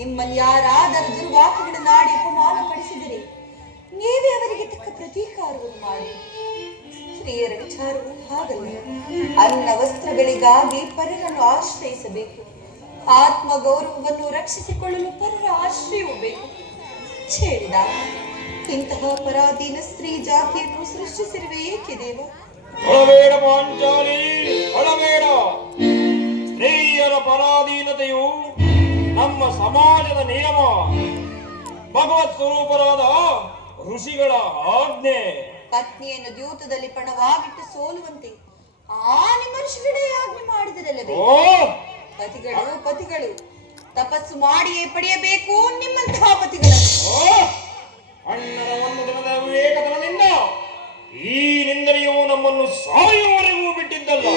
ನಿಮ್ಮನ್ನು ಯಾರಾದರೂ ದುರ್ವಾಕ್ಯಗಳನ್ನಾಡಿ ಅಪಮಾನ ಪಡಿಸಿದರೆ ನೀವೇ ಅವರಿಗೆ ತಕ್ಕ ಪ್ರತೀಕಾರವನ್ನು ಮಾಡಿ. ಸ್ತ್ರೀಯರ ವಿಚಾರವು ಹಾಗಲ್ಲ. ಅನ್ನ ವಸ್ತ್ರಗಳಿಗಾಗಿ ಪರರನ್ನು ಆಶ್ರಯಿಸಬೇಕು. ಆತ್ಮ ಗೌರವವನ್ನು ರಕ್ಷಿಸಿಕೊಳ್ಳಲು ಪರರ ಆಶ್ರಯವೂ ಬೇಕು. ಛೇಡಿದ ಇಂತಹ ಪರಾಧೀನ ಸ್ತ್ರೀ ಜಾತಿಯನ್ನು ಸೃಷ್ಟಿಸಿರುವೆ ಏಕೆ ದೇವ? ಅಳಬೇಡ ಪಾಂಚಾಲಿ, ಅಳಬೇಡ. ಸ್ತ್ರೀಯರ ಪರಾಧೀನತೆಯು ನಮ್ಮ ಸಮಾಜದ ನಿಯಮ, ಭಗವತ್ ಸ್ವರೂಪರಾದ ಋಷಿಗಳ ಆಜ್ಞೆ. ಪತ್ನಿಯನ್ನು ದ್ಯೂತದಲ್ಲಿ ಪಣವಾಗಿಟ್ಟು ಸೋಲುವಂತೆ ಆ ನಿಮ್ಮ ಋಷಿಗಳೇ ಆಜ್ಞೆ ಮಾಡಿದರಲ್ಲವೇ? ಪತಿಗಳು ತಪಸ್ಸು ಮಾಡಿಯೇ ಪಡೆಯಬೇಕು ನಿಮ್ಮಂತಹ ಪತಿಗಳನ್ನು. ಅಣ್ಣನ ಒಂದು ದಿನದ ವಿವೇಕತನದಿಂದ ಈ ನಿಂದನೆಯು ನಮ್ಮನ್ನು ಸಾಯುವವರೆಗೂ ಬಿಟ್ಟಿದ್ದಲ್ಲ.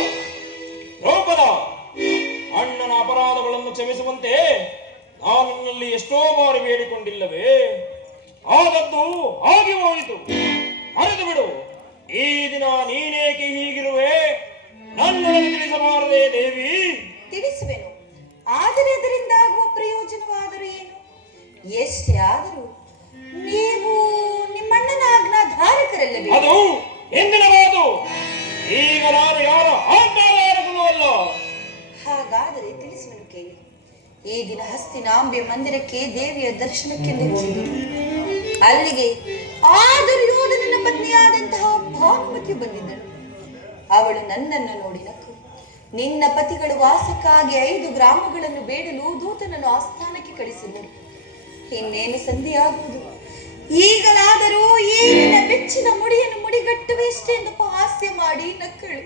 ಲೋಕದ ಅಣ್ಣನ ಅಪರಾಧಗಳನ್ನು ಕ್ಷಮಿಸುವಂತೆ ನಾನಲ್ಲಿ ಎಷ್ಟೋ ಬಾರಿ ಬೇಡಿಕೊಂಡಿಲ್ಲವೇ? ಆದದ್ದು ಹಾಗೆ ಹೋಯಿತು, ಮರೆತು ಬಿಡು. ಈ ದಿನ ನೀನೇಕೆ ಹೀಗಿರುವೆ? ನನ್ನನ್ನು ತಿಳಿಸಬಾರದೆ ದೇವಿ? ತಿಳಿಸುವೆನು, ಆದರೆ ಅದರಿಂದ ಆಗುವ ಪ್ರಯೋಜನವಾದರೂ ಏನು? ಎಷ್ಟೇ ಆದರೂ ನೀವು ನಿಮ್ಮಣ್ಣನ ಆಜ್ಞಾಧಾರಕರಲ್ಲವೇ? ಅದು ಎಂದಿನ ಮಾತು. ಈಗ ನಾನು ಯಾರ ಆಜ್ಞಾಧಾರಕನೂ ಅಲ್ಲ. ಹಾಗಾದರೆ ತಿಳಿಸುವೆನು ಕೇಳಿ. ಈ ದಿನ ಹಸ್ತಿನಾಂಬೆ ಮಂದಿರಕ್ಕೆ ದೇವಿಯ ದರ್ಶನಕ್ಕೆಂದು ಹೋಗಿದ್ದರು. ಅಲ್ಲಿಗೆ ಆ ದುರ್ಯೋಧನನ ಪತ್ನಿಯಾದಂತಹ ಭಾನುಮತಿ ಬಂದಿದ್ದಳು. ಅವಳು ನನ್ನನ್ನು ನೋಡಿ ನಕ್ಕು, ನಿನ್ನ ಪತಿಗಳು ವಾಸಕ್ಕಾಗಿ 5 ಗ್ರಾಮಗಳನ್ನು ಬೇಡಲು ದೂತನನ್ನು ಆಸ್ಥಾನಕ್ಕೆ ಕಳಿಸಿದರು. ಇನ್ನೇನು ಸಂಧಿಯಾಗುವುದು? ಈಗಲಾದರೂ ಈ ನಿನ್ನ ಬೆಚ್ಚಿನ ಮುಡಿಯನ್ನು ಮುಡಿಗಟ್ಟುವೆಷ್ಟೇ ಎಂದು ಹಾಸ್ಯ ಮಾಡಿ ನಕ್ಕಳು.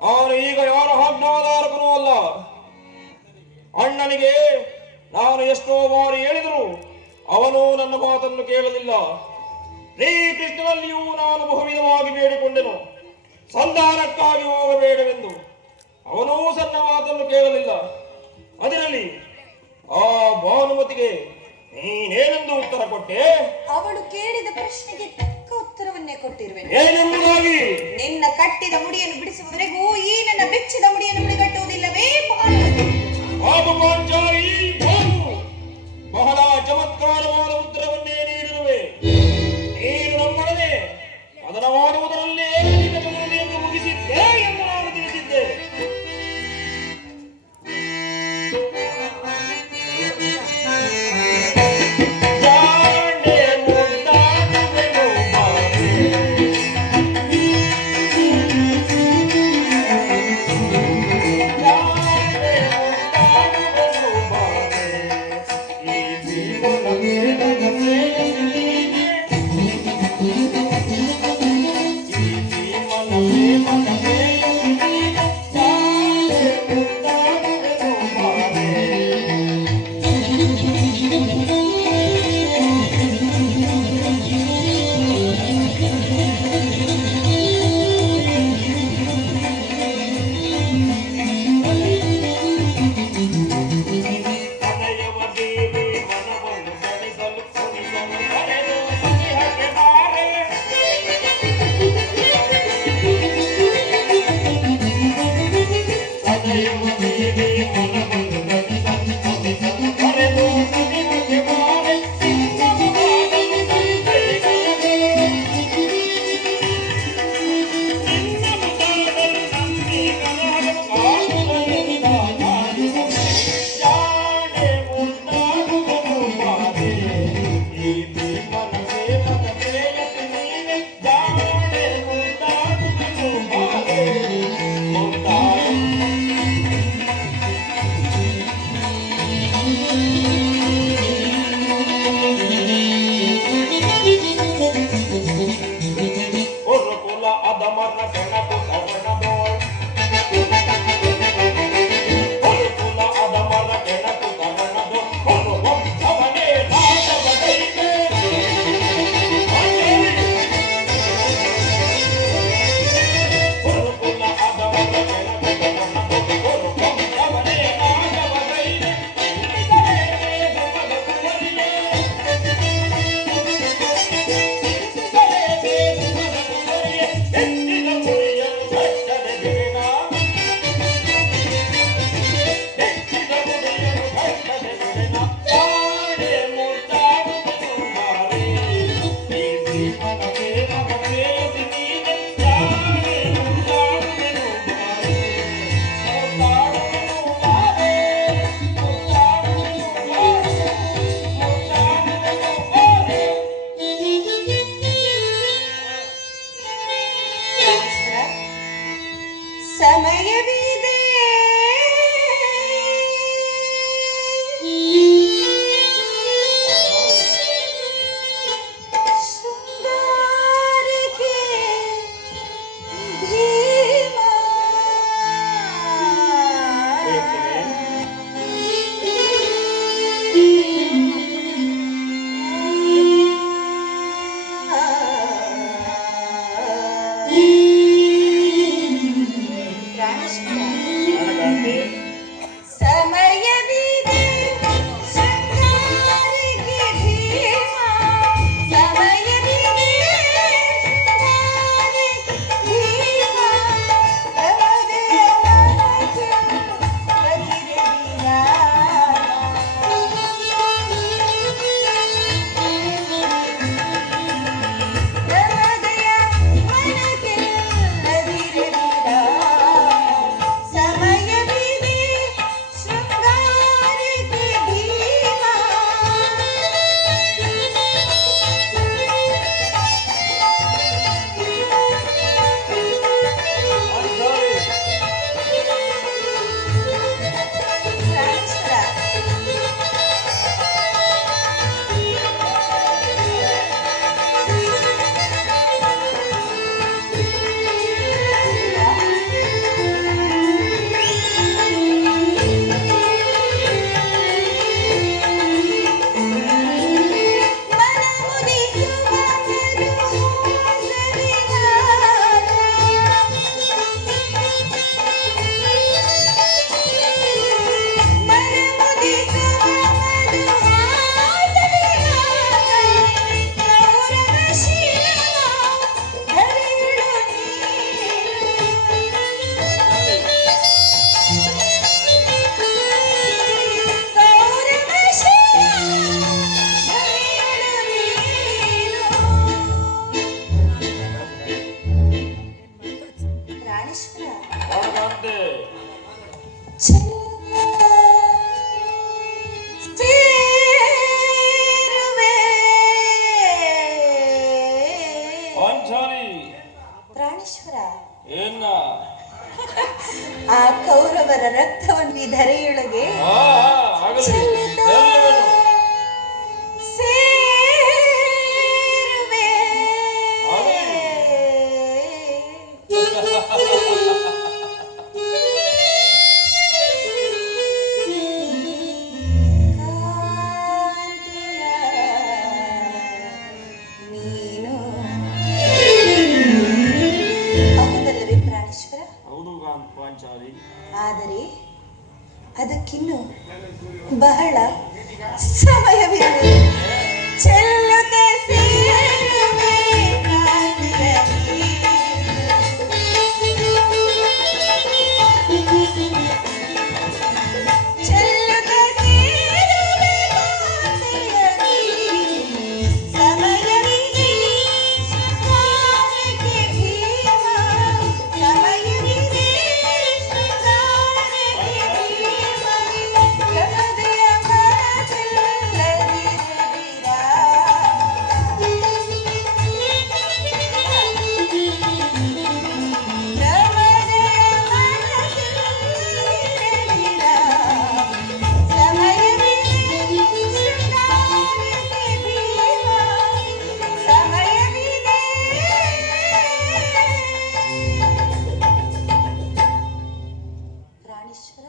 ನಾನು ಈಗ ಯಾರ ಆಜ್ಞಾಧಾರಕನೂ ಅಲ್ಲ. ಅಣ್ಣನಿಗೆ ನಾನು ಎಷ್ಟೋ ಬಾರಿ ಹೇಳಿದರು, ಅವನು ನನ್ನ ಮಾತನ್ನು ಕೇಳಲಿಲ್ಲ. ಶ್ರೀಕೃಷ್ಣನಲ್ಲಿಯೂ ನಾನು ಬಹುವಿಧವಾಗಿ ಬೇಡಿಕೊಂಡೆನು, ಸಂಧಾನಕ್ಕಾಗಿ ಹೋಗಬೇಡವೆಂದು. ಅವನೂ ಸಣ್ಣ ಮಾತನ್ನು ಕೇಳಲಿಲ್ಲ. ಅದರಲ್ಲಿ ಆ ಭಾನುಮತಿಗೆ ನೀನೇನೆಂದು ಉತ್ತರ ಕೊಟ್ಟೆ? ಅವಳು ಕೇಳಿದ ಪ್ರಶ್ನೆಗೆ ತಕ್ಕ ಉತ್ತರವನ್ನೇ ಕೊಟ್ಟಿರುವೆ. ಏನೆಂಬುದಾಗಿ? ನಿನ್ನ ಕಟ್ಟಿದ ಮುಡಿಯನ್ನು ಬಿಡಿಸುವವರೆಗೂ ಈ ನನ್ನ ಬೆಚ್ಚಿದ ಮುಡಿಯನ್ನು ಮುಡಿಗಟ್ಟುವುದಿಲ್ಲವೇ ಭಾನುಮತಿ? ಬಾಬು ಪಾಂಚಾಲಿ, ಬಾಬು, ಬಹಳ ಚಮತ್ಕಾರವಾದ ಉತ್ತರವನ್ನೇ ನೀಡಿರುವೆ. ನೀನು ನಮ್ಮೊಡನೆ ಅದರ ಮಾಡುವುದರಲ್ಲೇ ನಿನ್ನ ಜೊತೆಯನ್ನು ಮುಗಿಸಿದ್ದೆ ಎಂದು ನಾನು ತಿಳಿಸಿದ್ದೆ. ಪ್ರಾಣೇಶ್ವರ, ಏನ ಆ ಕೌರವರ ರಕ್ತವನ್ನು ಈ ಧರೆಯೊಳಗೆ ಚೆಲ್ಲಿದ ಸೇರುವೆ. ನೀನು ಹೌದಲ್ಲವೇ ಪ್ರಾಣೇಶ್ವರ? ಹೌದು ಪಾಂಚಾಲಿ. ಆದರೆ ಅದಕ್ಕಿನ್ನು ಬಹಳ ಸಮಯವಿದೆ. ಚೆಲ್ಲುತ್ತೆ ಸೇರುವೆ ಕಾಂತಿಯಲಿ. ಚೆಲ್ಲುತ್ತೆ ಸೇರುವೆ ಕಾಂತಿಯಲಿ. ಸಮಯವಿದೆ ಶೃಂಗಾರಕ್ಕೆ ಭೀಮ. ಸಮಯವಿದೆ ಶೃಂಗಾರಕ್ಕೆ ಭೀಮ. ಗಮದೆಯ ಮನಸ್ಸಿಲ್ಲದಿರುವಿರಾ. ಗಮದೆಯ ಮನಸ್ಸಿಲ್ಲದಿರುವಿರಾ. ಸಮಯವಿದೆ ಶೃಂಗಾರಕ್ಕೆ ಭೀಮ. ಸಮಯವಿದೆ. ಪ್ರಾಣೇಶ್ವರ,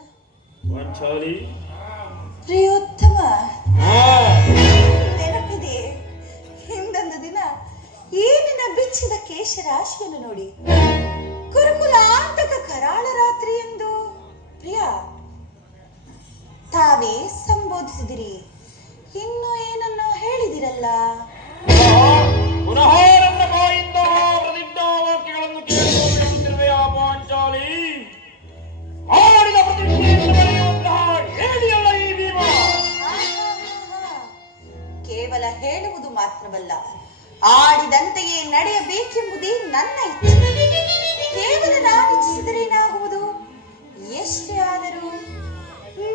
ಪಾಂಚಾಲಿ. ಪ್ರಿಯೋತ್ತಮ, ಹಾ, ನೆನಪಿದೆ ಹಿಂದೊಂದು ದಿನ ಏನಿನ ಬಿಚ್ಚಿದ ಕೇಶರಾಶಿಯನ್ನು ನೋಡಿ ಗುರುಕುಲಾಂತಕ ಕರಾಳ ರಾತ್ರಿ ಎಂದು ಪ್ರಿಯ ತಾವೇ ಸಂಬೋಧಿಸಿದಿರಿ. ಇನ್ನು ಏನನ್ನೋ ಹೇಳಿದಿರಲ್ಲ. ಪುನಃ ನನ್ನ ಬಾಯಿಂದ ಪ್ರತಿಜ್ಞಾ ವಾಕ್ಯಗಳನ್ನು ಕೇಳಲು ಬಿಡುತ್ತಿರುವೆಯಾ ಪಾಂಚಾಲಿ? ಆಡಿದ ಪ್ರತಿಜ್ಞೆಯನ್ನು ಬರೆಯುವಂತಹ ಹೇಳಿಯಲ್ಲ ಈ ಭೀಮ. ಆಹಾಹಾಹಾ. ಕೇವಲ ಹೇಳುವುದು ಮಾತ್ರವಲ್ಲ, ಆಡಿದಂತೆಯೇ ನಡೆಯಬೇಕೆಂಬುದೇ ನನ್ನ ಇಚ್ಛೆ. ಕೇವಲ ನಾನು ಇಚ್ಛಿಸಿದರೇನಾಗುವುದು? ಎಷ್ಟೇ ಆದರೂ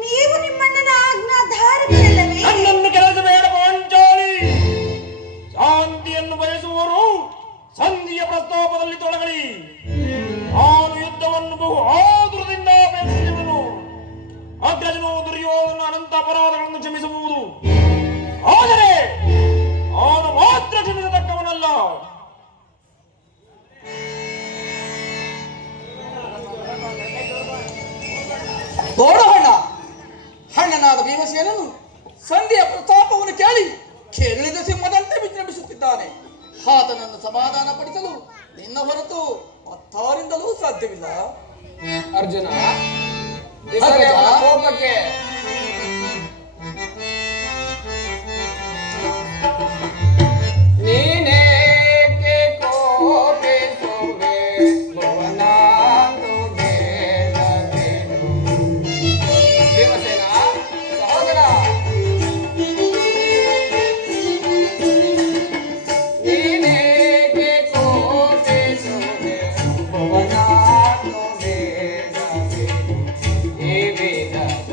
ನೀವು ನಿಮ್ಮಣ್ಣನ ಆಜ್ಞಾಧಾರಕರಲ್ಲವೇ? ನನ್ನನ್ನು ಕೆಲಸ ಬೇಡ ಪಾಂಚಾಲಿ. ಶಾಂತಿಯನ್ನು ಬಯಸುವವರು ಸಂಧಿಯ ಪ್ರಸ್ತಾಪದಲ್ಲಿ ತೊಡಗಲಿ. ನಾನು ಯುದ್ಧವನ್ನು ಬಹು ಆತುರದಿಂದ ಅಪೇಕ್ಷಿಸುವನು. ಅಗ್ರಜನು ದುರ್ಯೋಧನ ಅನಂತ ಅಪರಾಧಗಳನ್ನು ಕ್ಷಮಿಸಬಹುದು, ಆದರೆ ಅವನು ಮಾತ್ರ ಕ್ಷಮಿಸತಕ್ಕವನಲ್ಲ. ನೋಡು ಹಣ್ಣನಾದ ಭೀಮಸೇನನು ಸಂಧಿಯ ಪ್ರತಾಪವನ್ನು ಕೇಳಿದ ಸಿಂಹದಂತೆ ವಿಜೃಂಭಿಸುತ್ತಿದ್ದಾನೆ. ಆತನನ್ನು ಸಮಾಧಾನ ಪಡಿಸಲು ನಿನ್ನ ಹೊರತು ಮತ್ತಾರಿಂದಲೂ ಸಾಧ್ಯವಿಲ್ಲ. ಅರ್ಜುನ, ಅಗ್ರಜ. ಕೋಪಕ್ಕೆ ನೀನೇಕೆ ಕೋಪಿಸುವೆ ಭುವನಾಂದು ಬೇಡವೇನು? ಭೀಮಸೇನ ಸಹೋದರ, ನೀನೇಕೆ ಕೋಪಿಸುವೆ ಭುವನಾಂದು ಬೇಡವೇನು? ಈ ವಿಧದ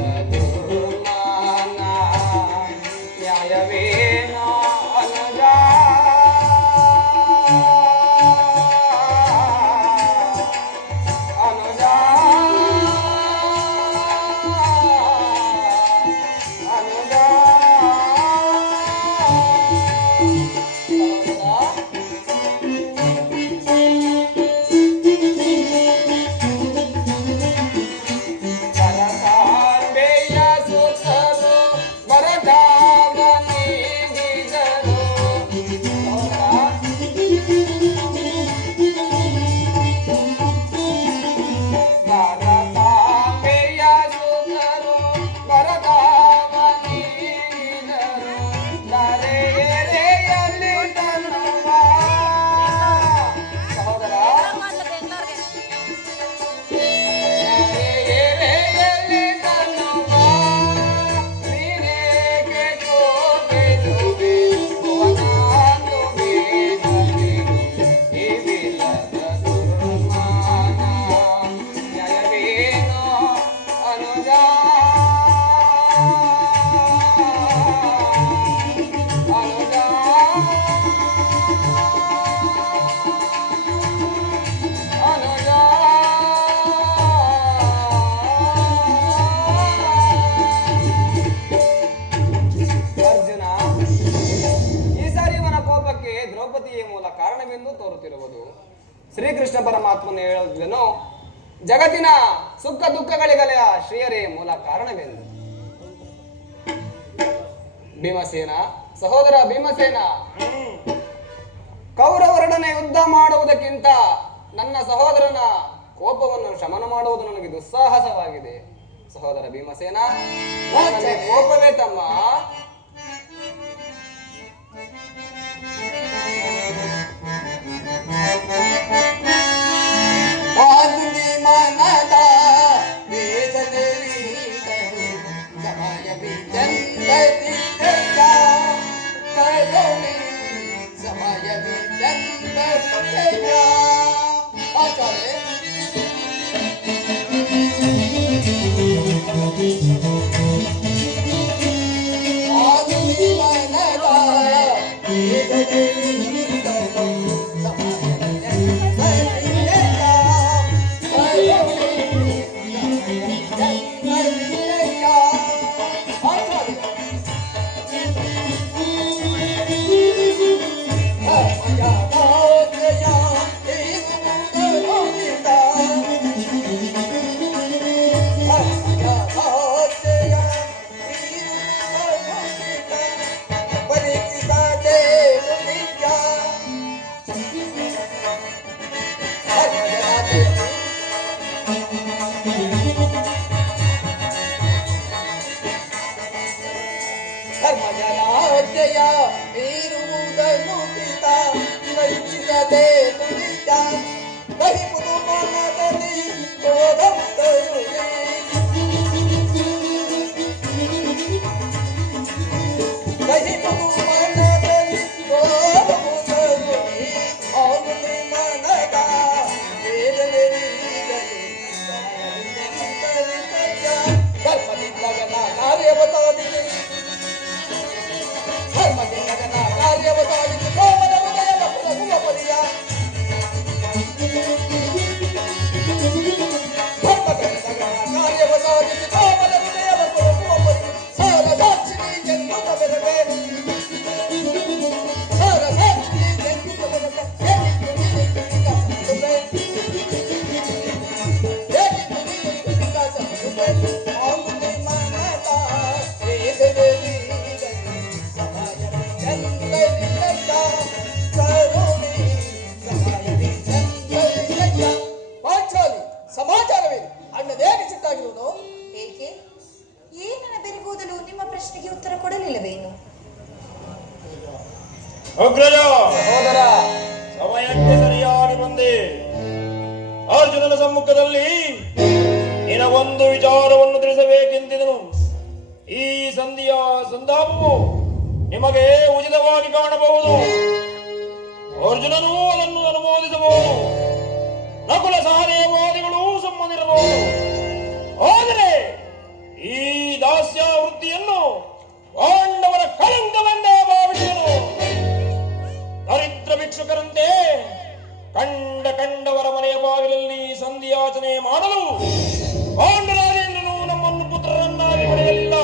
ಮೂಲ ಕಾರಣವೆಂದು ತೋರುತ್ತಿರುವುದು. ಶ್ರೀಕೃಷ್ಣ ಪರಮಾತ್ಮನು ಹೇಳುವುದನ್ನು ಜಗತ್ತಿನ ಸುಖ ದುಃಖಗಳಿಗೆಲ್ಲ ಶ್ರೀಯರೇ ಮೂಲ ಕಾರಣವೆಂದು. ಭೀಮಸೇನ, ಸಹೋದರ ಭೀಮಸೇನ, ಕೌರವರೊಡನೆ ಯುದ್ಧ ಮಾಡುವುದಕ್ಕಿಂತ ನನ್ನ ಸಹೋದರನ ಕೋಪವನ್ನು ಶಮನ ಮಾಡುವುದು ನನಗೆ ದುಸ್ಸಾಹಸವಾಗಿದೆ. ಸಹೋದರ ಭೀಮಸೇನ, ನನಗೆ ಕೋಪವೇ ತಮ್ಮ. ಮನದ ವೇದನೆಗಳು ಸಮಯವಿದ್ದಂತ ಕರುಣೆ ಸಮಯವಿದ್ದಂತ ಆಚಾರ್ಯ ಮನದ ವೇದನೆಗಳು ಧರ್ಮಜನಾಜ್ಞೆಯ ಮೀರುವುದನ್ನು ಪಿತ ಕೈಬಿಡದೆ ನುಡಿದ ಕಹಿಪುದು ಮನದಲ್ಲಿ ಕ್ರೋಧವುದರುವೆ ಕಹಿಪುದು ಮನದಲ್ಲಿ ಕ್ರೋಧವುದರುವೆ ಆಗುಲಿ ಮನದ ವೇದನೆರೀಗಲು ಧರ್ಮದಿಂದಗನ ಕಾರ್ಯವತಾದಿಗೆ ಧರ್ಮದಿಂದಗನ ಕಾರ್ಯವತಾದಿಗೆ ಕೋಮಲ ಉದಯವ ಪುರಗುವ ಪರಿಯ ಧರ್ಮದಿಂದಗನ ಕಾರ್ಯವತಾದಿಗೆ ಕೋಮಲ ಉದಯವ ಪುರಗುವ ಪರಿಯ ಸಾರ ಸಾಕ್ಷಿಣಿ ಜನ್ಮದ ಬೆರವೆ ಸಾರ ಸಾಕ್ಷಿಣಿ ಜನ್ಮದ ಬೆರವೆ ಸಮಾಚಾರವೇ ಅಣ್ಣದೇಗೆ ಸಿಟ್ಟಾಗಿರುವುದು? ಏಕೆ? ಏನನ್ನ ಬೆರಗುವುದಲು ನಿಮ್ಮ ಪ್ರಶ್ನೆಗೆ ಉತ್ತರ ಕೊಡಲಿಲ್ಲವೇನು? ಅಗ್ರಜ, ಸಹೋದರ, ಸಮಯಕ್ಕೆ ಸರಿಯಾಗಿ ಬಂದೆ. ಅರ್ಜುನನ ಸಮ್ಮುಖದಲ್ಲಿ ನಿನಗೊಂದು ವಿಚಾರವನ್ನು ತಿಳಿಸಬೇಕೆಂದಿದನು. ಈ ಸಂಧಿಯ ಸಂಧಾನವು ನಿಮಗೆ ಉಚಿತವಾಗಿ ಕಾಣಬಹುದು. ಅರ್ಜುನನು ಅದನ್ನು ಅನುಮೋದಿಸಬಹುದು. ನಕುಲ ಸಹದೇವಾದಿಗಳು ಸಮ್ಮತಿರಬಹುದು. ಆದರೆ ಈ ದಾಸ್ಯ ವೃತ್ತಿಯನ್ನು ಪಾಂಡವರ ಕಳಂಕವೆಂದೇ ಭಾವಿಸಿದನು. ದರಿದ್ರ ಭಿಕ್ಷುಕರಂತೆ ಕಂಡವರ ಮನೆಯ ಬಾಗಿಲಲ್ಲಿ ಸಂಧಿಯಾಚನೆ ಮಾಡಲು ಪಾಂಡರಾಜೇಂದ್ರನು ನಮ್ಮನ್ನು ಪುತ್ರರನ್ನಾಗಿ ಪಡೆಯಲಿಲ್ಲ.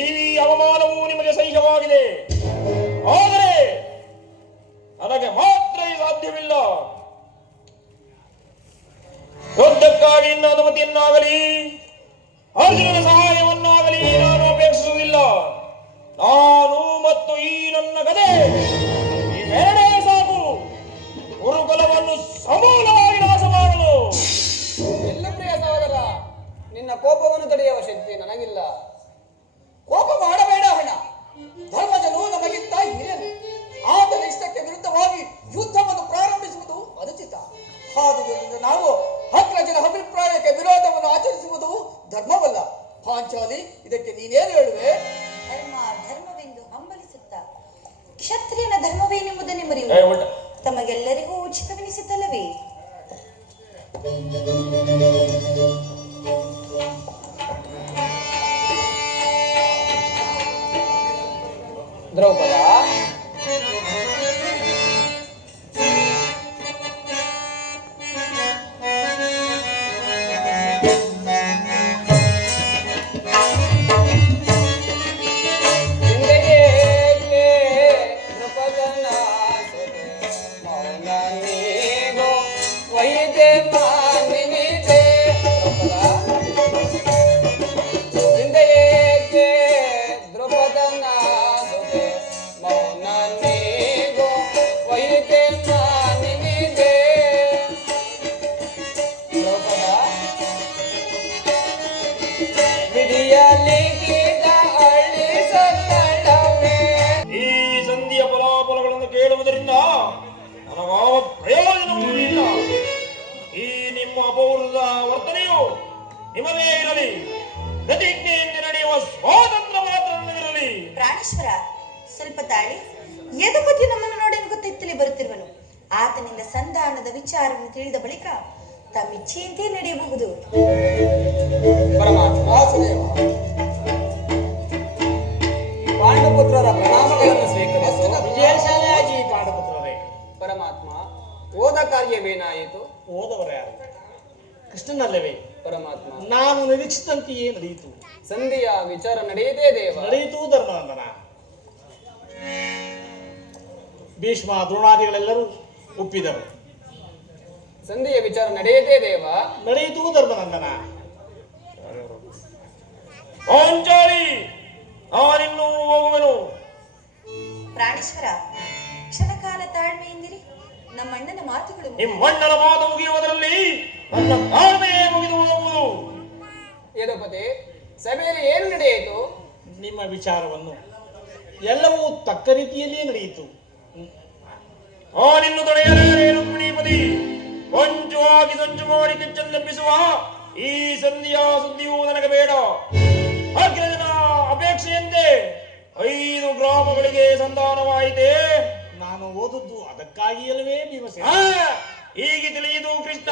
ಈ ಅವಮಾನವು ನಿಮಗೆ ಸಹ್ಯವಾಗಿದೆ. ಆದರೆ ನನಗೆ ಮಾತ್ರ ಸಾಧ್ಯವಿಲ್ಲ. ಯುದ್ಧಕ್ಕಾಗಿ ಇನ್ನ ಅನುಮತಿಯನ್ನಾಗಲಿ ಅರ್ಜುನನ ಸಹಾಯವನ್ನಾಗಲಿ ನಾನು ಅಪೇಕ್ಷಿಸುವುದಿಲ್ಲ. ನಾನು ಮತ್ತು ಈ ನನ್ನ ಗದೆ ಇವೆರಡೇ ಸಾಕು ಗುರುಕುಲವನ್ನು ಸಮೂಲವಾಗಿ ನಾಶ ಮಾಡಲು. ಎಲ್ಲ ಪ್ರಿಯ ಸಹೋದರ, ನಿನ್ನ ಕೋಪವನ್ನು ತಡೆಯುವ ಶಕ್ತಿ ನನಗಿಲ್ಲ. ಕೋಪ ಮಾಡಬೇಡ ಅಣ್ಣ. ಧರ್ಮಜನು ನಮಗಿಂತ ಹಿರಿಯನು. ಆತನ ಇಷ್ಟಕ್ಕೆ ವಿರುದ್ಧವಾಗಿ ಯುದ್ಧವನ್ನು ಪ್ರಾರಂಭಿಸುವುದು ಅನುಚಿತ. ಆದುದರಿಂದ ನಾವು ಅಗ್ರಜನ ಅಭಿಪ್ರಾಯಕ್ಕೆ ವಿರೋಧವನ್ನು ಆಚರಿಸುವುದು ಧರ್ಮವಲ್ಲ. ಪಾಂಚಾಲಿ, ಇದಕ್ಕೆ ನೀನೇನು ಹೇಳುವೆ? ಧರ್ಮ ಧರ್ಮವೆಂದು ಹಂಬಲಿಸುತ್ತ ಕ್ಷತ್ರಿಯನ ಧರ್ಮವೇನೆಂಬುದನ್ನೇ ಮರೆಯುವುದು ತಮಗೆಲ್ಲರಿಗೂ ಉಚಿತವೆನಿಸಿದ್ದಲ್ಲವೇ? ದ್ರೌಪದ, ಹಿಂದೆಯೇಕೆ ನೃಪದನ ಸೊರೆ ಪ್ರಯೋಜನವೂ ಇಲ್ಲ. ಈ ನಿಮ್ಮ ಅಪೌರದ ವರ್ತನೆಯು ನಿಮಗೇ ಇರಲಿ. ಪ್ರತಿಜ್ಞೆಯಿಂದ ನಡೆಯುವ ಸ್ವಾತಂತ್ರ್ಯ ಮಾತ್ರ ನನಗಿರಲಿ. ಪ್ರಾಣೇಶ್ವರ, ಸ್ವಲ್ಪ ತಾಳಿ. ಯದುಪತಿ ನಮ್ಮನ್ನು ನೋಡಿ ಗೊತ್ತಿತ್ತಲೇ ಬರುತ್ತಿರುವನು. ಆತನಿಂದ ಸಂಧಾನದ ವಿಚಾರವನ್ನು ತಿಳಿದ ಬಳಿಕ ತಮ್ಮಿಚ್ಛೆಯಂತೆ ನಡೆಯಬಹುದು. ಪರಮಾತ್ಮ ವಾಸುದೇವ, ಪಾಂಡುಪುತ್ರರ ಪ್ರಣಾಮಗಳನ್ನು ಸ್ವೀಕರಿಸು. ವಿಜಯಶಾಲಿಯಾಗಿ ಪಾಂಡುಪುತ್ರರೇ. ಪರಮಾತ್ಮ, ಹೋದ ಕಾರ್ಯವೇನಾಯಿತು? ಹೋದವರ ಯಾರು? ಕೃಷ್ಣನಲ್ಲವೇ? ಪರಮಾತ್ಮ, ನಾನು ನಿರೀಕ್ಷಿತಂತೆಯೇ ನಡೆಯಿತು. ಸಂಧಿಯ ವಿಚಾರ ನಡೆಯದೇ ದೇವ. ನಡೆಯಿತು ಧರ್ಮನಂದನ. ಭೀಷ್ಮ ದ್ರೋಣಾದಿಗಳೆಲ್ಲರೂ ಒಪ್ಪಿದರು. ಸಂಧಿಯ ವಿಚಾರ ನಡೆಯದೇ ದೇವ. ನಡೆಯಿತು ಧರ್ಮನಂದನ. ಪಾಂಚಾಲಿ, ನಾನಿನ್ನೂ ಹೋಗುವೆನು. ಪ್ರಾಣೇಶ್ವರ, ಕ್ಷಣಕಾಲ ತಾಳ್ಮೆಯಿಂದಿರಿ. ನಮ್ಮಣ್ಣನ ಮಾತುಗಳು ನಿಮ್ಮಣ್ಣನ ಮಾತು ಮುಗಿಯುವುದರಲ್ಲಿ ನನ್ನ ತಾಳ್ಮೆಯೇ ಮುಗಿದು ಹೋಗುವುದು. ಯದುಪತಿ, ಸಭೆಯಲ್ಲಿ ಏನು ನಡೆಯಿತು? ನಿಮ್ಮ ವಿಚಾರವನ್ನು ಎಲ್ಲವೂ ತಕ್ಕ ರೀತಿಯಲ್ಲಿಯೇ ನಡೆಯಿತು. ನಾನಿನ್ನು ತಡೆಯಲಾರೆ ರುಕ್ಮಿಣೀಪತಿ. ಕೊಂಚವಾಗಿ ಸಂಚು ಮಾಡಿ ಕೆಚ್ಚನ್ನೆಬ್ಬಿಸುವ ಈ ಸಂಧಿಯ ಸುದ್ದಿಯೂ ನನಗೆ ಬೇಡ. ಅಗ್ರಜನ ಅಪೇಕ್ಷೆಯಂತೆ 5 ಗ್ರಾಮಗಳಿಗೆ ಸಂಧಾನವಾಯಿತೆ. ನಾನು ಓದದ್ದು ಅದಕ್ಕಾಗಿಯಲ್ಲವೇ ಭೀಮಸೇನ. ಹೀಗೆ ತಿಳಿಯಿತು ಕೃಷ್ಣ,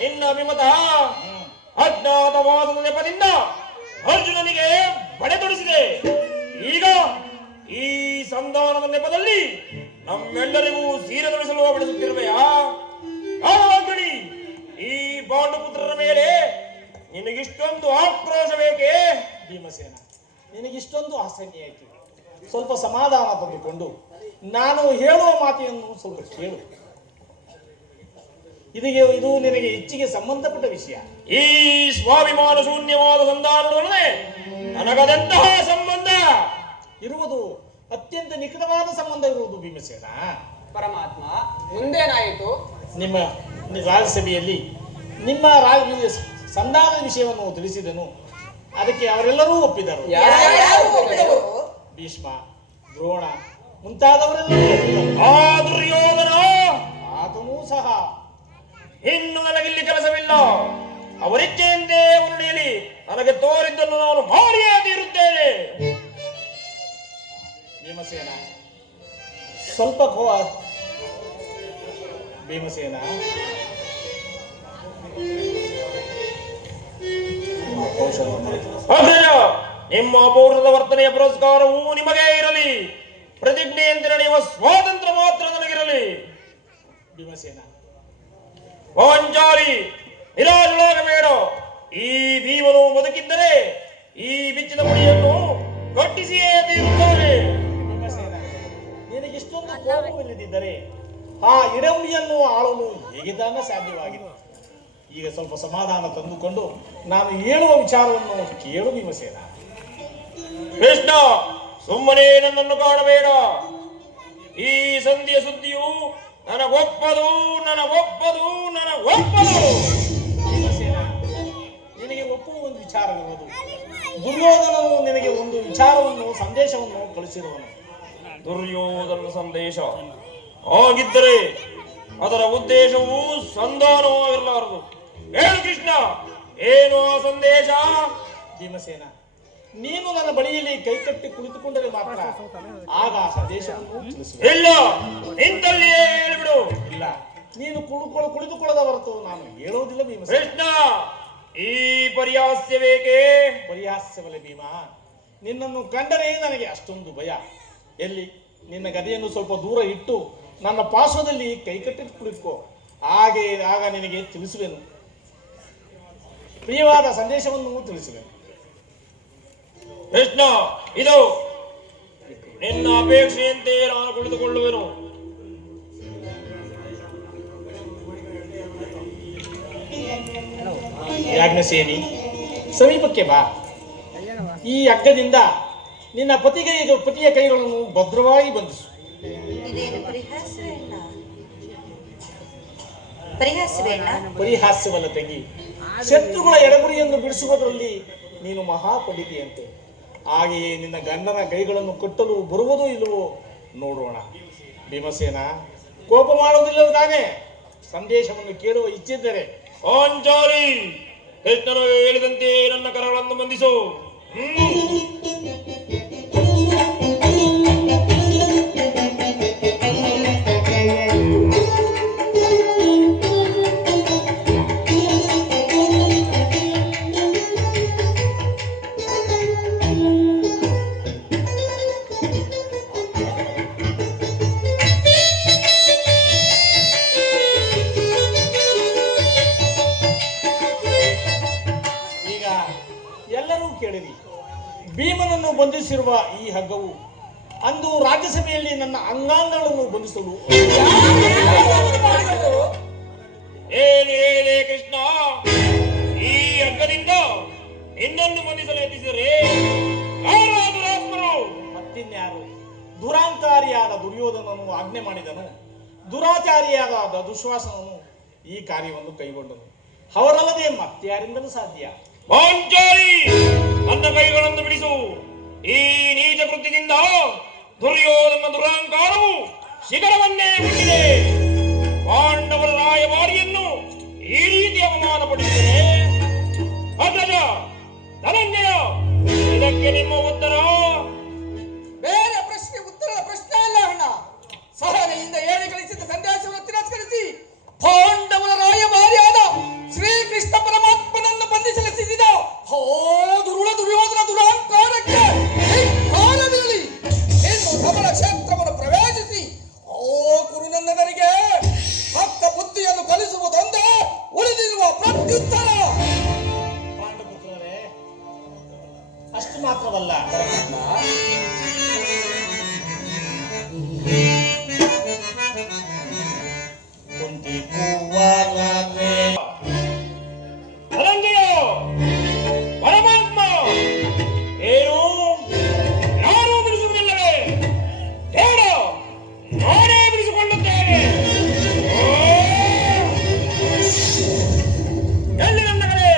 ನಿನ್ನ ಅಭಿಮತ ಅಜ್ಞಾತವಾಸದ ನೆಪದಿಂದ ಅರ್ಜುನನಿಗೆ ಬಡೆ ತೊಡಿಸಿದೆ. ಈಗ ಈ ಸಂಧಾನದ ನೆಪದಲ್ಲಿ ನಮ್ಮೆಲ್ಲರಿಗೂ ಸೀರೆ ತೊಡಿಸಲು ಬಡಿಸುತ್ತಿರುವೆಯಾ? ಕಾಲವಾಗಲಿ, ಈ ಪಾಂಡುಪುತ್ರರ ಮೇಲೆ ನಿನಗಿಷ್ಟೊಂದು ಆಕ್ರೋಶ ಬೇಕೇ? ಭೀಮಸೇನ, ನಿನಗಿಷ್ಟೊಂದು ಆಸಕ್ತಿ ಆಯಿತು. ಸ್ವಲ್ಪ ಸಮಾಧಾನ ತಂದುಕೊಂಡು ನಾನು ಹೇಳುವ ಮಾತೆಯನ್ನು ಸ್ವಲ್ಪ ಕೇಳು. ಇದು ನಿನಗೆ ಹೆಚ್ಚಿಗೆ ಸಂಬಂಧಪಟ್ಟ ವಿಷಯ. ಈ ಸ್ವಾಭಿಮಾನ ಶೂನ್ಯವಾದ ಸಂಧಾನದೊಡನೆ ನನಗದಂತಹ ಸಂಬಂಧ ಇರುವುದು, ಅತ್ಯಂತ ನಿಕಟವಾದ ಸಂಬಂಧ ಇರುವುದು ಭೀಮಸೇನ. ಪರಮಾತ್ಮ, ಮುಂದೇನಾಯಿತು? ನಿಮ್ಮ ರಾಜ್ಯಸಭೆಯಲ್ಲಿ ನಿಮ್ಮ ಸಂಧಾನದ ವಿಷಯವನ್ನು ತಿಳಿಸಿದನು. ಅದಕ್ಕೆ ಅವರೆಲ್ಲರೂ ಒಪ್ಪಿದರು. ಯಾರು ಒಪ್ಪಿದರು? ಭೀಷ್ಮ, ದ್ರೋಣ ಮುಂತಾದವರೆಲ್ಲರೂ ಒಪ್ಪಿದರು. ಆ ದುರ್ಯೋಧನ ಆತನೂ ಸಹ ಇನ್ನು ನನಗಿಲ್ಲಿ ಕೆಲಸವಿಲ್ಲ. ಅವರಿಚ್ಛೆಯಂತೆ ನಡೆಯಲಿ. ನನಗೆ ತೋರಿದ್ದನ್ನು ನಾನು ಮಾಡಿಯೇ ತೀರುತ್ತೇನೆ. ಭೀಮಸೇನ, ಸ್ವಲ್ಪ ಭೀಮಸೇನ, ಅಗ್ರಜ, ನಿಮ್ಮ ಅಪೌರದ ವರ್ತನೆಯ ಪುರಸ್ಕಾರವೂ ನಿಮಗೇ ಇರಲಿ. ಪ್ರತಿಜ್ಞೆಯಂತೆ ನಡೆಯುವ ಸ್ವಾತಂತ್ರ್ಯ ಮಾತ್ರ ನನಗಿರಲಿ. ಭೀಮಸೇನ, ಪಾಂಚಾಲಿ, ನಿರಾಶರಾಗಬೇಡ. ಈ ಭೀಮನು ಬದುಕಿದ್ದರೆ ಈ ಬಿಚ್ಚಿದ ಮುಡಿಯನ್ನು ಕಟ್ಟಿಸಿಯೇ ತೀರುತ್ತಾನೆ. ಭೀಮಸೇನ, ನಿನಗೆ ಇಷ್ಟೊಂದು ಕೋಪವಿಲ್ಲದಿದ್ದರೆ ಆ ಇಡಮುಡಿಯನ್ನು ಆಳಲು ಹೇಗೆ ತಾನ ಸಾಧ್ಯವಾಗಿದೆ? ಈಗ ಸ್ವಲ್ಪ ಸಮಾಧಾನ ತಂದುಕೊಂಡು ನಾನು ಹೇಳುವ ವಿಚಾರವನ್ನು ಕೇಳು ಭೀಮಸೇನ. ಕೃಷ್ಣ, ಸುಮ್ಮನೆ ನನ್ನನ್ನು ಕಾಣಬೇಡ. ಈ ಸಂಧಿಯ ಸುದ್ದಿಯು ನನಗೊಪ್ಪದು. ಭೀಮಸೇನ, ನಿನಗೆ ಒಪ್ಪುವ ಒಂದು ವಿಚಾರವಿರುವುದು. ದುರ್ಯೋಧನನು ನಿನಗೆ ಒಂದು ವಿಚಾರವನ್ನು ಸಂದೇಶವನ್ನು ಕಳಿಸಿರುವನು. ದುರ್ಯೋಧನ ಸಂದೇಶ ಆಗಿದ್ದರೆ ಅದರ ಉದ್ದೇಶವು ಸಂಧಾನವಾಗಿರಲಾರದು. ಹೇಳು ಕೃಷ್ಣ, ಏನು ಆ ಸಂದೇಶ? ಭೀಮಸೇನ, ನೀನು ನನ್ನ ಬಳಿಯಲ್ಲಿ ಕೈಕಟ್ಟಿ ಕುಳಿತುಕೊಂಡರೆ ಮಾತ್ರ ಆಗ ಆ ಸಂದೇಶವನ್ನು ತಿಳಿಸುವೆ. ಇಲ್ಲ, ನಿಂತಲ್ಲಿಯೇ ಹೇಳಿಬಿಡು. ಇಲ್ಲ, ನೀನು ಕುಳಿತುಕೊಳ್ಳದ ಹೊರತು ನಾನು ಹೇಳುವುದಿಲ್ಲ ಭೀಮಸೇನ. ಕೃಷ್ಣ, ಈ ಪರಿಹಾಸ್ಯ ಬೇಕೇ? ಪರಿಹಾಸ್ಯವಲ್ಲ ಭೀಮ. ನಿನ್ನನ್ನು ಕಂಡರೆ ನನಗೆ ಅಷ್ಟೊಂದು ಭಯ. ಎಲ್ಲಿ ನಿನ್ನ ಗದೆಯನ್ನು ಸ್ವಲ್ಪ ದೂರ ಇಟ್ಟು ನನ್ನ ಪಾರ್ಶ್ವದಲ್ಲಿ ಕೈಕಟ್ಟಿ ಕುಳಿತುಕೋ. ಆಗ ನಿನಗೆ ತಿಳಿಸುವೆನು, ಪ್ರಿಯವಾದ ಸಂದೇಶವನ್ನು ತಿಳಿಸುವೆನು. ಕೃಷ್ಣ, ಇದು ನಿನ್ನ ಅಪೇಕ್ಷೆಯಂತೆ ನಾನು ಕುಳಿತುಕೊಳ್ಳುವೆನು. ಯಾಜ್ಞಸೇನಿ, ಸಮೀಪಕ್ಕೆ ಬಾ. ಈ ಹಗ್ಗದಿಂದ ನಿನ್ನ ಪತಿಯ ಕೈಗಳನ್ನು ಭದ್ರವಾಗಿ ಬಂಧಿಸು. ಇದೇನು ಪರಿಹಾಸವೇನ? ಪರಿಹಾಸ್ಯವಲ್ಲ ತಂಗಿ. ಶತ್ರುಗಳ ಎಡಗುರಿಯನ್ನು ಬಿಡಿಸುವುದರಲ್ಲಿ ನೀನು ಮಹಾಪಂಡಿತಿಯಂತೆ. ಹಾಗೆಯೇ ನಿನ್ನ ಗಂಡನ ಕೈಗಳನ್ನು ಕಟ್ಟಲು ಬರುವುದೋ ಇಲ್ಲವೋ ನೋಡೋಣ. ಭೀಮಸೇನ, ಕೋಪ ಮಾಡುವುದಿಲ್ಲ ತಾನೇ? ಸಂದೇಶವನ್ನು ಕೇಳುವ ಇಚ್ಛಿದ್ದರೆ ಪಾಂಚಾಲಿ, ಕೃಷ್ಣನು ಹೇಳಿದಂತೆ ನನ್ನ ಕರಗಳನ್ನು ಬಂಧಿಸು. ಈಗ ಎಲ್ಲರೂ ಕೇಳಿರಿ. ಭೀಮನನ್ನು ಬಂಧಿಸಿರುವ ಈ ಹಗ್ಗವು ಅಂದು ರಾಜ್ಯಸಭೆಯಲ್ಲಿ ನನ್ನ ಅಂಗಾಂಗಗಳನ್ನು ಬಂಧಿಸಲು ಏನು ಹೇಳಿ ಕೃಷ್ಣ? ಈ ಹಗ್ಗದಿಂದ ಇನ್ನೊಂದು ಬಂಧಿಸಲು ಯತ್ನಿಸಿದರೆ ದುರಾತ್ಮರು ಮತ್ತಿನ್ಯಾರು? ದುರಾಂಕಾರಿಯಾದ ದುರ್ಯೋಧನನು ಆಜ್ಞೆ ಮಾಡಿದನು, ದುರಾಚಾರಿಯಾದ ದುಶ್ವಾಸನನು ಈ ಕಾರ್ಯವನ್ನು ಕೈಗೊಂಡನು. ಅವರಲ್ಲದೆ ಮತ್ಯಾರಿಂದಲೂ ಸಾಧ್ಯ? ಪಾಂಚಾಲಿ, ನನ್ನ ಕೈಗಳನ್ನು ಬಿಡಿಸು. ಈ ನೀಚ ಕೃತ್ಯದಿಂದ ದುರ್ಯೋಧನ ದುರಾಂಕಾರವು ಶಿಖರವನ್ನೇ ಮುಟ್ಟಿದೆ. ಪಾಂಡವರ ರಾಯಭಾರಿಯನ್ನು ಈ ರೀತಿ ಅವಮಾನಪಡಿಸಿದರೆ ಅಗ್ರಜ, ಧನಂಜಯ, ಇದಕ್ಕೆ ನಿಮ್ಮ ಉತ್ತರ? ಬೇರೆ ಪ್ರಶ್ನೆ ಉತ್ತರದ ಪ್ರಶ್ನೆ ಅಲ್ಲ ಅಣ್ಣ. ಸಹನೆಯಿಂದ ಹೇಳಿ ಕಳಿಸಿದ ಸಂದೇಶವನ್ನು ತಿರಸ್ಕರಿಸಿ ಪಾಂಡವರ ರಾಯಭಾರಿಯಾದ ಶ್ರೀಕೃಷ್ಣ ಪರಮಾತ್ಮನನ್ನು ಬಂಧಿಸಲಿಸಿದ ದುರ್ಯೋಧನ ದುರಹಂಕಾರಕ್ಕೆ ಕಾಲದಲ್ಲಿ ಇನ್ನು ಕಮಲ ಕ್ಷೇತ್ರವನ್ನು ಪ್ರವೇಶಿಸಿ ಕುರುನಂದನರಿಗೆ ಭಕ್ತ ಬುದ್ಧಿಯನ್ನು ಕಲಿಸುವುದೊಂದೇ ಉಳಿದಿರುವ ಪ್ರತ್ಯುತ್ತರ. ಪಾಂಡಪುತ್ರರೇ, ಅಷ್ಟು ಮಾತ್ರವಲ್ಲ, ಕುಂತಿ ಕುವರನೇ ಧನಂಜಯ, ಪರಮಾತ್ಮ, ಏನು ಯಾರೂ ಬಿಡಿಸುವುದಿಲ್ಲವೇ? ಬೇಡ, ನಾನೇ ಬಿಡಿಸಿಕೊಳ್ಳುತ್ತೇನೆ. ಎಲ್ಲಿ ನನ್ನ ಕಡೆ?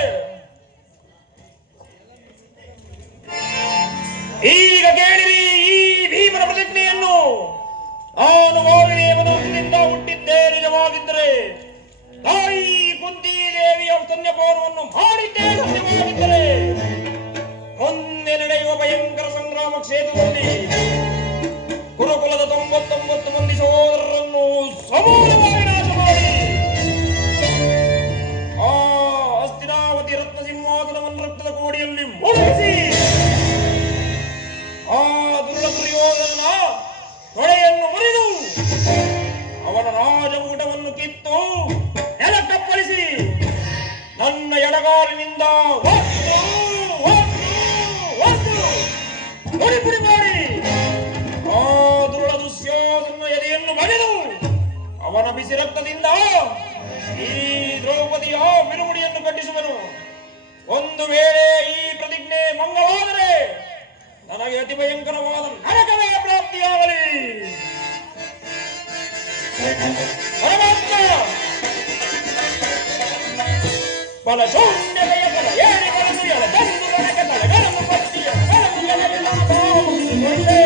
ಈಗ ಕೇಳಿರಿ ಈ ಭೀಮನ ಪ್ರತಿಜ್ಞೆಯನ್ನು. ನಾನು ವಾಯುದೇವನಿಂದ ಹುಟ್ಟಿದ್ದೇ ನಿಜವಾಗಿದ್ದರೆ, ತಾಯಿ ಕುಂತಿ ದೇವಿಯ ಸ್ತನ್ಯಪಾನವನ್ನು ಮಾಡಿದ್ದೇ ಸತ್ಯವಾಗಿದ್ದರೆ, ಮುಂದೆ ನಡೆಯುವ ಭಯಂಕರ ಸಂಗ್ರಾಮ ಕ್ಷೇತ್ರದಲ್ಲಿ ಗುರುಕುಲದ 99 ಮಂದಿ ಸಹೋದರರನ್ನು ಸಮೂಲವಾಗಿ ನಾಶ ಮಾಡಿ ಆ ಹಸ್ತಿನಾವತಿ ರತ್ನ ಸಿಂಹಾಸನವನ್ನು ರಕ್ತದ ಕೋಡಿಯಲ್ಲಿ ಮುಳುಗಿಸಿ ಆ ದುರ್ಯೋಧನನ ತೊಳೆಯನ್ನು ಮುರಿದು ಅವನ ರಾಜಮೂಟವನ್ನು ಕಿತ್ತು ನೆಲಕ್ಕಪ್ಪಳಿಸಿ ನನ್ನ ಎಡಗಾಲಿನಿಂದ ಪುಡಿ ಮಾಡಿ ಆ ದುಶ್ಯಾಸನ ಎದೆಯನ್ನು ಬಗೆದು ಅವನ ಬಿಸಿ ರಕ್ತದಿಂದ ಈ ದ್ರೌಪದಿಯ ಬಿರುಮುಡಿಯನ್ನು ಕಟ್ಟಿಸುವನು. ಒಂದು ವೇಳೆ ಈ ಪ್ರತಿಜ್ಞೆ ಮಂಗವಾದರೆ ನನಗೆ ಅತಿ ಭಯಂಕರವಾದ ನರಕವೇ ಪ್ರಾಪ್ತಿಯಾಗಲಿ. ಪರಮಾತ್ಮ, ಬಲ ಶೂನ್ಯತೆಯ ಬಲ ಏಳಿ ಬಲನು ಎಳ ತಂದು ನನಗೆ ತಲೆಗಳನ್ನು ಪಟ್ಟಿಯ ಬಲವು ಎಲೆಯ ಮುಗಿಸಿಕೊಳ್ಳೆ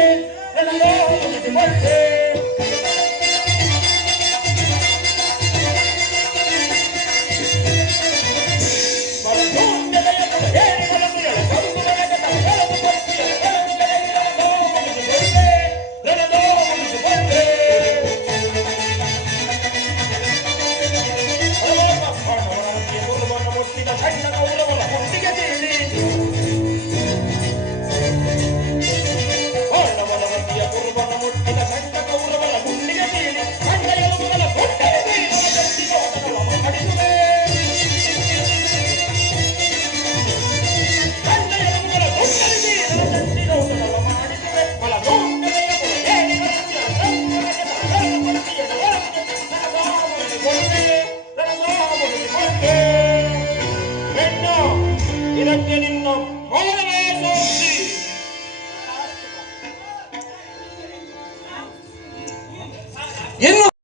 ನನಗೋ ಮುಗಿಸಿಕೊಳ್ಳೆ. ಬಲ ಶೂನ್ಯತೆಯ ಬಲ ಏಳಿ ಬಲನು ಎಳ ತಂದು ನನಗೆ ತಲೆಗಳನ್ನು ಪಟ್ಟಿಯ ಬಲವು ಎಲೆಯ ಮುಗಿಸಿಕೊಳ್ಳೆ ನನಗೋ ಮುಗಿಸಿಕೊಳ್ಳೆ. ಮುಟ್ಟಿದ ಸಣ್ಣ ಕೌರವರ ಮುಟ್ಟಿಗೆ ತೇಳಿ ಪಾಂಡವರ ಮಧ್ಯೆ ಕುರುಬನ ಮುಟ್ಟಿದ ಸಣ್ಣ ಕೌರವರ ಮುಟ್ಟಿಗೆ ತೇಳಿ ಸಣ್ಣ ಎಲುಬುಗಳ ಕೊಟ್ಟರೆ ಮಾಡಿಸುವೆ. ಸಣ್ಣ ಎಲುಬುಗಳ ಕೊಟ್ಟರೆ ಚಂಡಿರೋಧನವ ಮಾಡಿಸುವೆ. ಫಲ ಇದಕ್ಕೆ ನಿನ್ನ